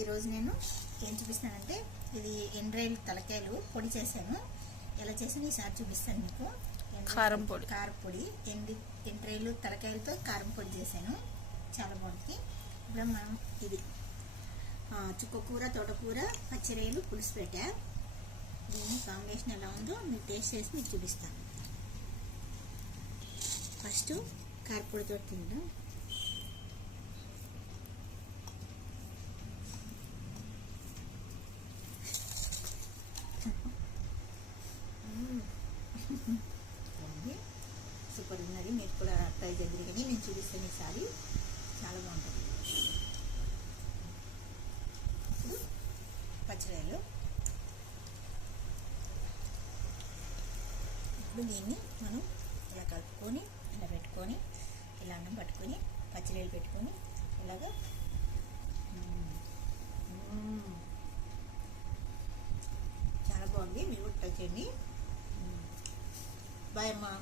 ఈరోజు నేను ఏం చూపిస్తానంటే ఇది ఎండ్రాయిల్ తలకాయలు పొడి చేశాను. ఎలా చేసాను ఈసారి చూపిస్తాను మీకు. కారం పొడి, కారపొడి ఎండ్రాయిల్ తలకాయలతో కారం పొడి చేశాను, చాలా బాగుంటుంది. ఇప్పుడు మనం ఇది చుక్కకూర, తోటకూర, పచ్చిరొయ్యలు పులుసు పెట్టా. దీని కాంబినేషన్ ఎలా ఉందో మీకు టేస్ట్ చేసి మీకు చూపిస్తాను. ఫస్ట్ కారపొడితో తిందాం. సూపర్ ఉన్నది, మీరు కూడా ట్రై చేద్దరు. కానీ నేను చూపిస్తాను ఈసారి, చాలా బాగుంటుంది. ఇప్పుడు పచ్చిరొయ్యలు, ఇప్పుడు దీన్ని మనం ఇలా కలుపుకొని ఇలా పెట్టుకొని ఇలా అన్నం పట్టుకొని పచ్చిరొయ్యలు పెట్టుకొని ఇలాగా చాలా బాగుంది. మీరు కూడా ట్రై చేయండి. బాయ్ అమ్మా.